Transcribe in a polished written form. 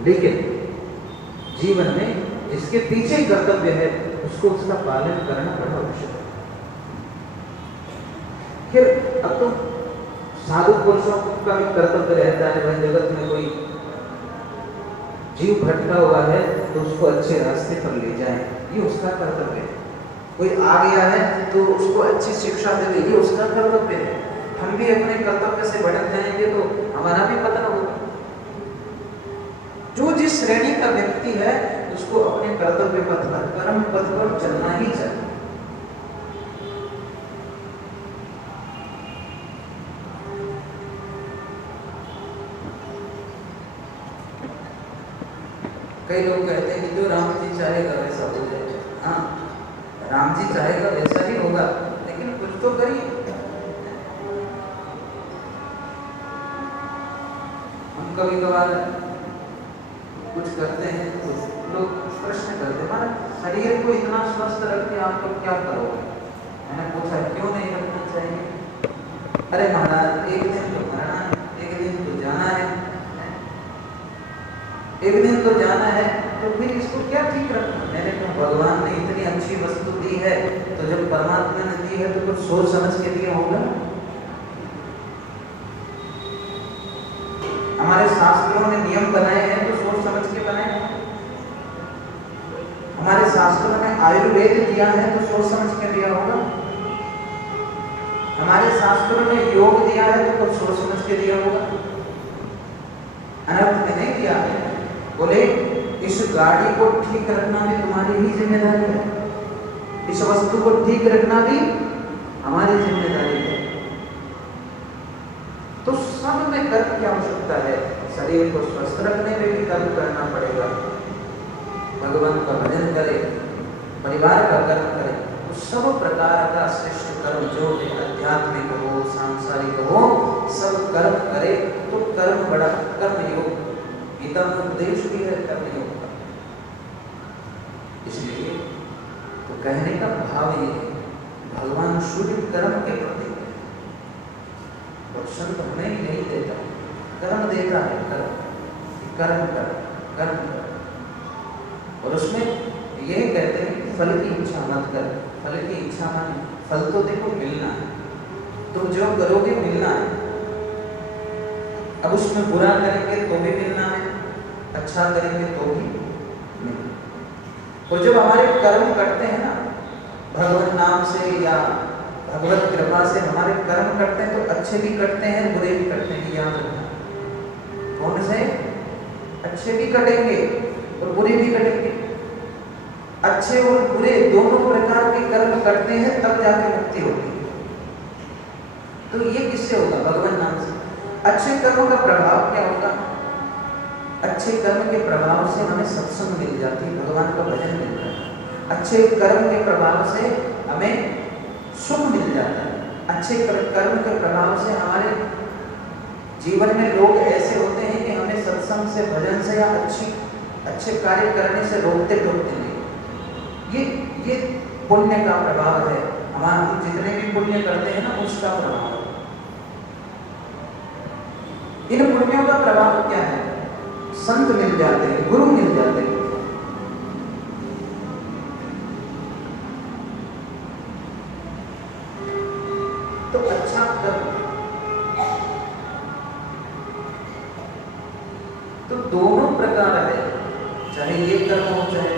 लेकिन जीवन में जिसके पीछे ही कर्तव्य है उसको उसका पालन करना बड़ा आवश्यक है। फिर अब तो साधु पुरुषों का भी कर्तव्य रहता है, वह जगत में कोई जीव भटका हुआ है तो उसको अच्छे रास्ते पर ले जाए, ये उसका कर्तव्य है। कोई आ गया है तो उसको अच्छी शिक्षा दे, ये उसका कर्तव्य है। हम भी अपने कर्तव्य से भटक जाएंगे तो हमारा भी पतन होगा। जो जिस श्रेणी का व्यक्ति है उसको अपने कर्तव्य पथ पर, कर्म पथ पर चलना ही चाहिए। कई लोग कहते हैं कि जो राम जी चाहेगा वैसा हो जाएगा। हाँ, राम जी चाहेगा वैसा ही होगा, लेकिन कुछ तो करिए। हम कभी कभार कुछ करते हैं तो लोग प्रश्न करते हैं, महाराज शरीर को इतना स्वस्थ रख के आप लोग क्या करोगे? मैंने पूछा क्यों नहीं रखना चाहिए? अरे महाराज एक दिन तो मरना है, एक दिन तो जाना है, एक दिन तो जाना है, तो फिर इसको क्या ठीक रखना? मैंने कहा भगवान ने इतनी अच्छी वस्तु दी है तो जब परमात्मा ने दी है तो कुछ सोच समझ के दिया होगा। हमारे शास्त्रों ने नियम बनाए हैं तो सोच समझ के बनाए हैं। हमारे शास्त्रों ने आयुर्वेद दिया है तो सोच समझ के दिया होगा। हमारे शास्त्रों ने योग दिया है तो कुछ सोच समझ के दिया होगा। अनर्थ में नहीं दिया है। बोले इस गाड़ी को ठीक रखना भी तुम्हारी ही जिम्मेदारी है, इस वस्तु को ठीक रखना भी हमारी जिम्मेदारी है। तो सब में कर्म की आवश्यकता है। शरीर को स्वस्थ रखने में भी कर्म करना पड़ेगा, भगवान का भजन करे, परिवार का कर्म करे, तो सब प्रकार का श्रेष्ठ कर्म जो आध्यात्मिक हो सांसारिक हो सब कर्म करे तो कर्म बड़ा कर्म योग। गीता में उपदेश भी है कर्म योग का। इसलिए तो कहने का भाव ये है भगवान सूर्य कर्म के प्रति है और संत हमें ही नहीं देता, कर्म देता है। कर्म कर कर्म कर, और उसमें यह कहते हैं कि फल की इच्छा मत कर। फल की इच्छा माने फल तो देखो मिलना है, तुम जो करोगे मिलना है। अब उसमें बुरा करेंगे तो भी मिलना है, अच्छा करेंगे तो भी मिलना। और जब हमारे कर्म करते हैं ना भगवान नाम से या भगवत कृपा से हमारे कर्म करते हैं तो अच्छे भी करते हैं बुरे भी करते हैं, याद रखना। कौन से? अच्छे भी कटेंगे और बुरे भी कटेंगे। अच्छे और बुरे दोनों प्रकार के कर्म करते हैं तब जाके मुक्ति होगी। तो ये किससे होगा? भगवान नाम से। अच्छे कर्म का प्रभाव क्या होगा? अच्छे कर्म के प्रभाव से हमें सत्संग मिल जाती है, भगवान का भजन मिलता है। अच्छे कर्म के प्रभाव से हमें सुख मिल जाता है। अच्छे कर्म के प्रभाव से हमारे जीवन में लोग ऐसे होते हैं कि हमें सत्संग से भजन से या अच्छे कार्य करने से रोकते टोकते नहीं। ये पुण्य का प्रभाव है। हम जितने भी पुण्य करते हैं ना उसका प्रभाव। इन पुण्यों का प्रभाव क्या है? संत मिल जाते हैं, गुरु मिल जाते हैं। तो अच्छा कर्म तो दोनों प्रकार है, चाहे ये कर्म हो चाहे